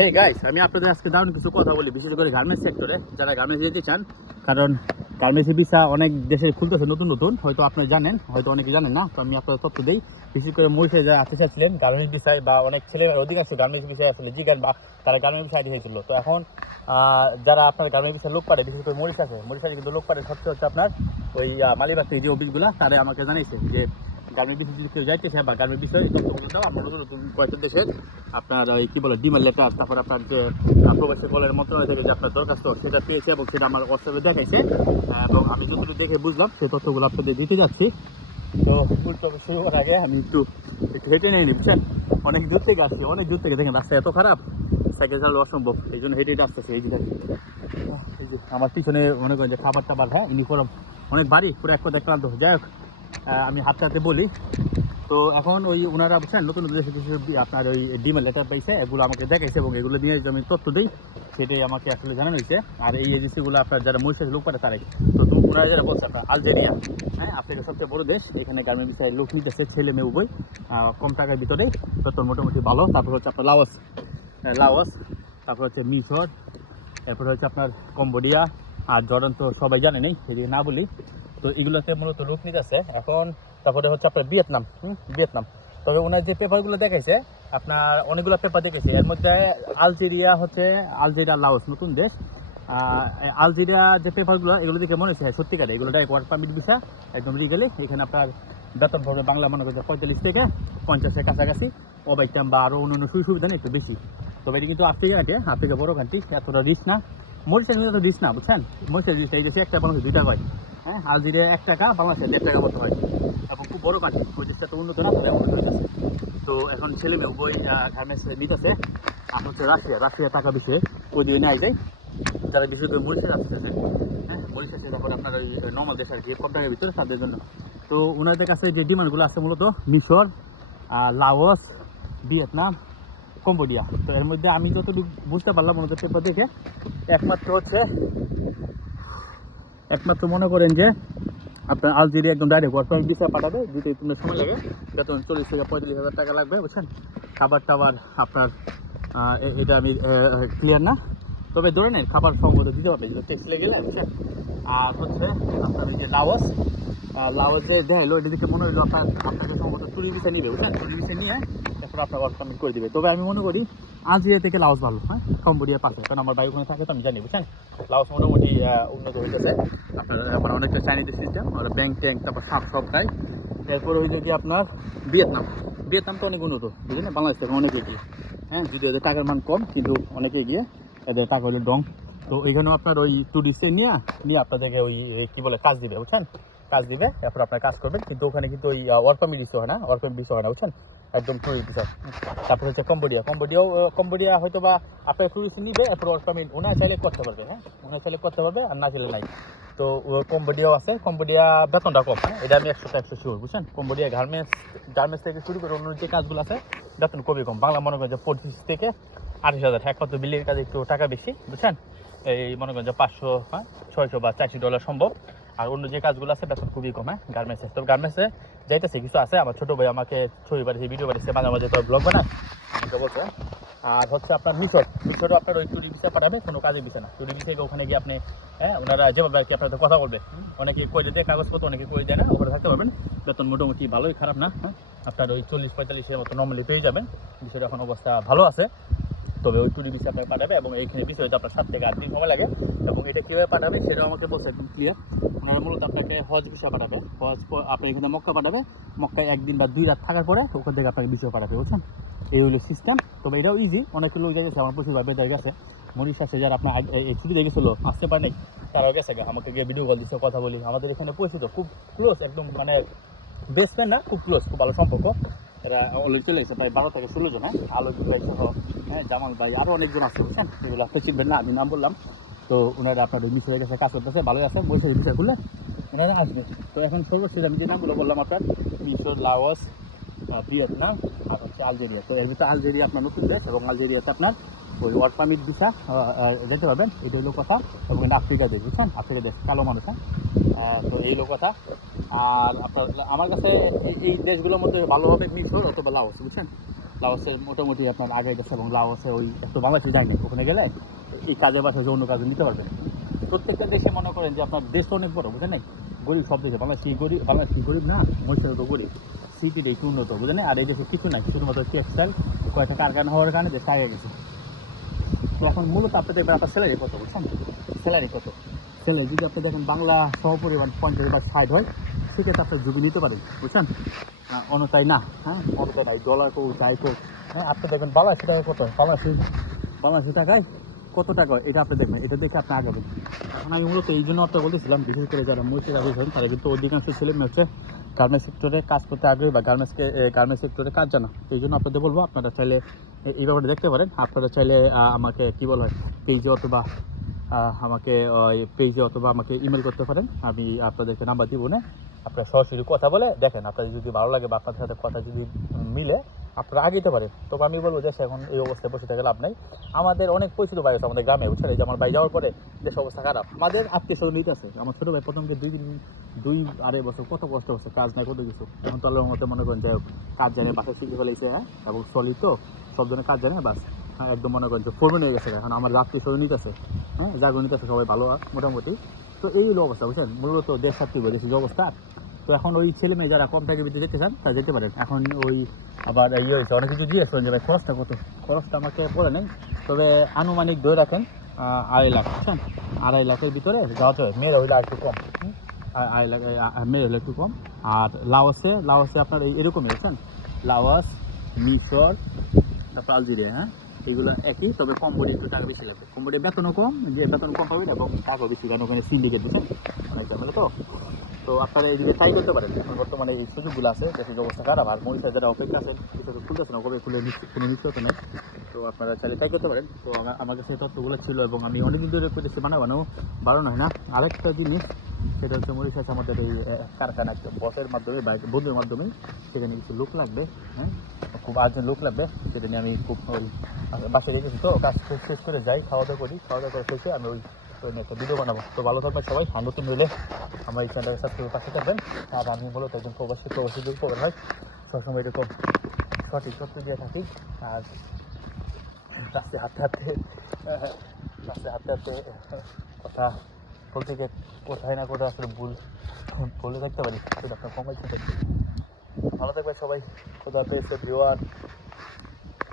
Hey guys আমি আপনাদের আজকে দারুণ কিছু কথা বলি, বিশেষ করে গার্মেন্টস সেক্টরে যারা গার্মেন্টস যেতে চান, কারণ গার্মেন্টসের ভিসা অনেক দেশে খুলতেছে, নতুন নতুন, হয়তো আপনারা জানেন, হয়তো অনেকে জানেন না, তো আমি আপনাদের তথ্য দিই। বিশেষ করে মহিষে যারা আসতে চাচ্ছিলেন গার্মেন্টস ভিসায় বা অনেক ছেলে অধিকাংশ গার্মেন্টস ভিসায় আসলে জিজ্ঞান বা তারা গার্মেন্টস ভিসা আইডি হয়েছিল। তো এখন যারা আপনার গার্মেন্টস ভিসা লোক পারে বিশেষ করে মরিশ আছে মরিশাসে কিন্তু লোক পারে সবচেয়ে হচ্ছে আপনার ওই মালিবাগ থেকে যে অফিসগুলো তারা আমাকে জানিয়েছে যে গার্মেন্ট বিষয়ে যদি কেউ বা গার্মেন্ট বিষয়ে দাও আমরা নতুন নতুন কয়েকটা দেশের আপনার ওই কী বলে ডিমেল লেটার তারপর আপনার যে প্রবাসী কলের মন্ত্রণালয় থেকে যে আপনার দরখাস্ত, সেটা পেয়েছে এবং সেটা আমার হোয়াটসঅ্যাপে দেখাইছে। এবং আমি যতটুকু দেখে বুঝলাম, সেই তথ্যগুলো আপনাদের দিতে যাচ্ছি। তো বুঝতে শুরু করার আগে আমি একটু একটু হেঁটে নিয়ে নিচ্ছেন অনেক দূর থেকে আসছি, অনেক দূর থেকে দেখেন, রাস্তা এত খারাপ, সাইকেল চালানো অসম্ভব, এই জন্য হেঁটে হেঁটে আসতেছে, এই যে আমার পিছনে মনে করেন যে খাবার টাবার হ্যাঁ ইউনিফর্ম অনেক বাড়ি, পুরো এক কথা ক্লান্ত। যাই হোক আমি হাতে হাতে বলি। তো এখন ওই ওনারা বুঝছেন নতুন আপনার ওই ডিমের লেটার পাইছে এগুলো আমাকে দেখাইছে এবং এগুলো নিয়ে আমি তথ্য দিই সেটাই আমাকে আসলে জানানো হয়েছে। আর এই এজেন্সিগুলো আপনার যারা মহিষের লোক পারে তারাই। তো তুমি ওনারা যারা বলছে আপনার আলজেরিয়া হ্যাঁ আফ্রিকার সবচেয়ে বড় দেশ এখানে গার্মেন্ট বিষয়ে লোক নিতেছে ছেলে মেয়ে উভয় কম টাকার ভিতরেই তত মোটামুটি ভালো। তারপর হচ্ছে আপনার লাওস হ্যাঁ, লাওস তারপর হচ্ছে মিশর এরপর হচ্ছে আপনার কম্বোডিয়া আর জর্ডান তো সবাই জানে নেই এদিকে না বলি। তো এগুলোতে মূলত লোক নিতেছে এখন তারপরে হচ্ছে আপনার ভিয়েতনাম ভিয়েতনাম। তবে ওনার যে পেপারগুলো দেখাইছে আপনার অনেকগুলো পেপার দেখেছে এর মধ্যে আলজেরিয়া হচ্ছে আলজেরিয়া লাউস নতুন দেশ। আলজেরিয়া যে পেপারগুলো এগুলো দেখে মনে হচ্ছে হ্যাঁ, সত্যিকারে এগুলো ডাইরেক্ট ওয়ার্ক পারমিট ভিসা একদম লিগালি এখানে আপনার বেতন বাংলা মনে করছে পঁয়তাল্লিশ থেকে পঞ্চাশের কাছাকাছি। ওভারটাইম বা আরও অন্য অন্য সুযোগ সুবিধা নেই একটু বেশি। তবে এটা কিন্তু আফ্রিকা রাখে আফ্রিকা বড় কান্ট্রি এতটা রিস্ক না। মরিশাস কিন্তু রিস্ক না বুঝছেন? মরিশাস রিস্ক এই দেশে একটা বাংলাদেশে দুই টাকা হয়। হ্যাঁ আলজেরিয়া এক টাকা, বাংলাদেশে দেড় টাকা মতো হয়। এবং খুব বড় ওই দেশটা তো উন্নত না তো এখন ছেলে মেয়ে উভয় গার্মেন্টস নিতেছে আর হচ্ছে রাশিয়া রাশিয়া টাকা বেশি ওই দিয়ে নেওয়া যায় যারা বিশেষ করে মরিশাস আসতেছে হ্যাঁ মরিশাসে তারপরে আপনার নর্মাল দেশ আর কি, কম টাকার ভিতরে তাদের জন্য। তো ওনাদের কাছে যে ডিমান্ডগুলো আছে মূলত, মিশর লাওস, ভিয়েতনাম, কম্বোডিয়া। তো এর মধ্যে আমি যতটুকু বুঝতে পারলাম ওনাদের পেপার দেখে, একমাত্র হচ্ছে একমাত্র মনে করেন যে আপনার আলজেরিয়া একদম ডাইরেক্ট পারমিট ভিসা পাঠাবে দিতে তুমি সময় লাগে। বেতন চল্লিশ থেকে পঁয়তাল্লিশ হাজার টাকা লাগবে, বুঝছেন? খাবার টাবার আপনার এটা আমি ক্লিয়ার না? তবে ধরে নেন, খাবার সম্ভবত দিতে ট্যাক্স লেগে যায়, বুঝছেন? আর হচ্ছে আপনার এই যে লাওয়াস লাওয়াস যে দেয় এটা দেখে মনে হলো আপনার, আপনাকে সম্ভবত চুরি ভিসা নিবে, বুঝছেন? চুরি ভিসা নিয়ে তারপর আপনার ওয়ার্ক পারমিট করে দিবে। তবে আমি মনে করি আলজেরিয়া থেকে লাওস ভালো হ্যাঁ? কম্বোডিয়া পাশে। কারণ আমার ভাই ওখানে থাকে তো, আমি জানি, বুঝছেন? লাওস মোটামুটি উন্নত হইতেছে। আপনার মানে অনেকটা চাইনিজ সিস্টেম আর ব্যাংক ট্যাঙ্ক তারপর সাপ সবটাই এরপর হইল কি আপনার ভিয়েতনাম। ভিয়েতনাম তো অনেক উন্নত, বুঝলেন? বাংলাদেশ থেকে অনেক এগিয়ে। হ্যাঁ যদি ওদের টাকার মান কম, কিন্তু অনেক এগিয়ে। এদের টাকা হলো ডং। তো এইখানেও আপনার ওই টুরিস্টে নিয়ে নিয়ে আপনাদেরকে ওই কি বলে, কাজ দিবে, বুঝছেন? কাজ দিবে তারপর আপনার কাজ করবেন। কিন্তু ওখানে কিন্তু ওই পারমিট ইস্যু হয় না? পারমিট ইস্যু হয় না, বুঝছেন? একদম টুরিস্ট বিষয় তারপর হচ্ছে কম্বোডিয়া। কম্বোডিয়াও কম্বোডিয়া হয়তো বা আপনার টুরিস্ট নিবে, এরপর ওয়ার্ক পারমিট ওনার চাইলে করতে পারবে হ্যাঁ? ওনার চাইলে করতে পারবে, আর না চাইলে নাই। তো কম্বোডিয়াও আছে। কম্বোডিয়া বেতনটা কম হ্যাঁ? এটা আমি একশো একশো শিওর বুঝছেন? কম্বোডিয়া গার্মেন্টস গার্মেন্টস থেকে শুরু করে অন্য যে কাজগুলো আছে, বেতন খুবই কম। বাংলা মনে করেন যে পঁচিশ থেকে আঠাশ হাজার একমাত্র বিল্ডিং কাজে একটু টাকা বেশি, বুঝছেন? এই মনে করেন যে পাঁচশো হ্যাঁ? ছয়শো বা চারশো ডলার সম্ভব। আর অন্য যে কাজগুলো আছে, বেতন খুবই কম হ্যাঁ? গার্মেন্টসে তবে গার্মেন্টসে যাইতেছে, কিছু আছে? আমার ছোটো ভাই আমাকে ছবি বাড়িতে ভিডিও বাড়িতে মাঝে মাঝে তো ব্লগ বানায়। বলছে, আর হচ্ছে আপনার মিশর মিশরও আপনার ওই টুরি ভিসা পাঠাবে, কোনো কাজে দিচ্ছে না। টুরি ভিসা ওখানে গিয়ে আপনি হ্যাঁ ওনারা যেভাবে আর কি আপনার কথা বলবে, অনেকে করে দেয়, কাগজপত্র অনেকে করে দেয় না ওখানে থাকতে পারবেন। বেতন মোটামুটি ভালোই, খারাপ না হ্যাঁ? আপনার ওই চল্লিশ পঁয়তাল্লিশের মতো নর্মালি পেয়ে যাবেন। বিষয়টা এখন অবস্থা ভালো আছে। তবে ওই টুরি বিষয় আপনাকে পাঠাবে এবং এইখানে বিষয় হয়তো আপনার সাত থেকে আট দিন সময় লাগে এবং এটা কীভাবে পাঠাবে সেটাও আমাকে বলছে একদম ক্লিয়ার ওনারা মূলত আপনাকে হজ বিষয় পাঠাবে। হজ আপনি এখানে মক্কা পাঠাবে। মক্কায় একদিন বা দুই রাত থাকার পরে ওখান থেকে আপনাকে বিষয় পাঠাবে, বুঝছেন? এই হলো সিস্টেম তবে এটাও ইজি অনেক লোক গেছে, আমার প্রচুর ভাবে গেছে। মরিশাসে যারা আপনার এই ছুটি দিয়ে গেছিল, আসতে পারে নাই, তারাও গেছে। আমাকে গিয়ে ভিডিও কল দিচ্ছে কথা বলি। আমাদের এখানে পরিচিত, খুব ক্লোজ একদম মানে বেস্ট ফ্রেন্ড না, খুব ক্লোজ খুব ভালো সম্পর্ক। এরা অলরেডি চলে গেছে প্রায় বারো থেকে ষোলো জন হ্যাঁ? আলো ভাই সহ হ্যাঁ জামাল ভাই আরও অনেকজন আছে বুঝছেন? এগুলো আপনি চিনবেন না আমি নাম বললাম। তো ওনারা আপনার ওই মিশ্রের কাছে কাজ করতেছে ভালোই আছে বসে বিষয় করলে ওনারা আসবে। তো এখন সর্বশেষ আমি যে নামগুলো বললাম আপনার মিশর লাওস আহ, ভিয়েতনাম আর হচ্ছে আলজেরিয়া। তো এর ভিতরে আলজেরিয়া আপনার নতুন দেশ এবং আলজেরিয়াতে আপনার ওই ওয়ার্ক পারমিট ভিসা যেতে পারবেন, এটা হলো কথা। এবং এটা আফ্রিকা দেশ, বুঝছেন? আফ্রিকা দেশ, কালো মানুষ হ্যাঁ? তো এই হলো কথা। আর আপনার, আমার কাছে এই- দেশগুলোর মধ্যে ভালো হবে মিশর অথবা লাওস, বুঝছেন? লাওসে মোটামুটি আপনার আগে গেছে এবং লাওসে ওই, একটু বাংলাদেশে যায়নি, ওখানে গেলে এই কাজে বাসা যে অন্য কাজে নিতে পারবেন। প্রত্যেকটা দেশে মনে করেন যে আপনার দেশ তো অনেক বড়, বুঝেন নাই? গরিব সব দেশে, বাংলাদেশি গরিব? বাংলাদেশি গরিব না? মহিষের তো গরিব। সিটির একটু উন্নত বুঝলেন আর এই দেশে কিছু নাই, শুধুমাত্র টেক্সটাইল কয়েকটা কারখানা হওয়ার কারণে দেশটা আগে গেছে। তো এখন মূলত আপনি দেখবেন আপনার স্যালারি কত বুঝছেন স্যালারি কত? স্যালারি যদি আপনি দেখেন বাংলা সহপরিমাণ পঞ্চাশ বা ষাট হয় সেক্ষেত্রে আপনার ঝুঁকি নিতে পারেন বুঝছেন? আহ, অন্যতাই না হ্যাঁ? অন্যতাই নাই ডলার কোক যাই কোক হ্যাঁ? আপনি দেখবেন বাংলাদেশি টাকা কত? বাংলাদেশি বাংলাদেশি টাকায় কত টাকা এটা আপনি দেখবেন এটা দেখে আপনি আগাবেন। এখন আমি মূলত এই জন্য আপনার বলেছিলাম বিশেষ করে যারা মহিষের আবেদন তারা কিন্তু অধিকাংশ ছেলে মেয়ে হচ্ছে গার্মেন্টস সেক্টরে কাজ করতে আগ্রহী বা গার্মেন্টসকে গার্মেন্টস সেক্টরে কাজ জানা এই জন্য আপনাদের বলব আপনারা চাইলে এই ব্যাপারে দেখতে পারেন। আপনারা চাইলে আমাকে কী বলা হয় পেজে অথবা আমাকে ওই পেজে অথবা আমাকে ইমেল করতে পারেন। আমি আপনাদেরকে নাম্বার দিব না। আপনারা সরাসরি কথা বলে দেখেন, আপনাদের যদি ভালো লাগে বা আপনাদের সাথে কথা যদি মিলে, আপনারা আগেতে পারেন। তবে আমি বলব যে এখন এই অবস্থায় বসে থেকে লাভ নাই। আমাদের অনেক পরিচিত ভাই আছে আমাদের গ্রামে, বুঝছেন? যে আমার ভাই যাওয়ার পরে দেশ অবস্থা খারাপ। আমাদের আত্মীয় স্বজন নিতে আছে। আমার ছোটো ভাই প্রথম যে দুই দিন, দুই আড়াই বছর কত কষ্ট করছে কাজ নাই, কত কিছু। এখন তো আল্লাহর মতো মনে করেন, যাই হোক, কাজ জানে, বাসায় শিখে ফেলেছে হ্যাঁ? এবং সলিড তো। সব ধরনের কাজ জানে, বাস। হ্যাঁ একদম মনে করেন যে ফোরম্যান হয়ে গেছে, এখন আমার রাত্রি স্বজন নিতে আছে হ্যাঁ জাগরণ নিতে আছে সবাই ভালো মোটামুটি। তো এই হলো অবস্থা, বুঝছেন? মূলত দেশ ছাত্রী দেশের যে অবস্থা। তো এখন ওই ছেলে মেয়ে যারা কম থেকে বিদ্যুৎ যেতে চান, তারা যেতে পারেন। এখন ওই আবার ইয়ে হয়েছে, অনেক কিছু দিয়েছিলেন যে ভাই, খরচটা কত? খরচটা আমাকে বলে নেই তবে আনুমানিক ধরে রাখেন আড়াই লাখ, বুঝছেন? আড়াই লাখের ভিতরে যাওয়াতে হয় মেয়েরা হইলে আর একটু কম? আড়াই লাখ, আ- হলে একটু কম। আর লাওসে লাওসে আপনার এই এরকমই, বুঝছেন? লাওয়াস, মিশর তারপর আলজেরিয়া হ্যাঁ? এগুলো একই, তবে কম বডি একটু টাকা বেশি লাগবে। কম বডি বেতনও কম, যে বেতন কম পাবেন এবং টাকা বেশি, কারণ ওখানে সিন্ডিকেট বুঝছেন অনেক ঝামেলা তো। তো আপনারা এইদিকে ট্রাই করতে পারেন। এখন বর্তমানে এই সুযোগগুলো আছে, দেশের অবস্থা খারাপ, আর মরিচা যারা অপেক্ষা আছেন, কিছু তো খুলতেছে না, কবে খুলে কোনো নিশ্চিত নেই। তো আপনারা চাইলে ট্রাই করতে পারেন। তো আমার কাছে এই তথ্যগুলো ছিল, এবং আমি অনেকদিন ধরে করতেছি বানাবানো বানানো হয় না। আরেকটা জিনিস সেটা হচ্ছে মরিশাস আমাদের এই কারখানা কারখানা বসের মাধ্যমে বা বন্ধুর মাধ্যমে সেখানে কিছু লোক লাগবে হ্যাঁ? খুব আর্জেন্ট লোক লাগবে, সেটা নিয়ে আমি খুব ওই বাসায় গেছি তো, কাজ শেষ করে যাই খাওয়া দাওয়া করি। খাওয়া দাওয়া করে শেষে আমি ওই একটা ভিডিও বানাবো। তো ভালো থাকবেন সবাই নতুন হলে আমার এই চ্যানেলকে সাবস্ক্রাইব পাশে থাকবেন। আর আমি বলো মূলত একজন প্রবাসী প্রবাসী যুগ খবর হয় সবসময় এরকম সঠিক তথ্য দিয়ে থাকি। আর রাস্তায় হাঁটতে হাঁটতে, রাস্তায় হাঁটতে হাঁটতে কথা বলতে থেকে কোথায় না কোথায় আসলে ভুল বলে থাকতে পারি। সেটা আপনার কমাই ভালো থাকবে সবাই। কোথাও ভিওয়ার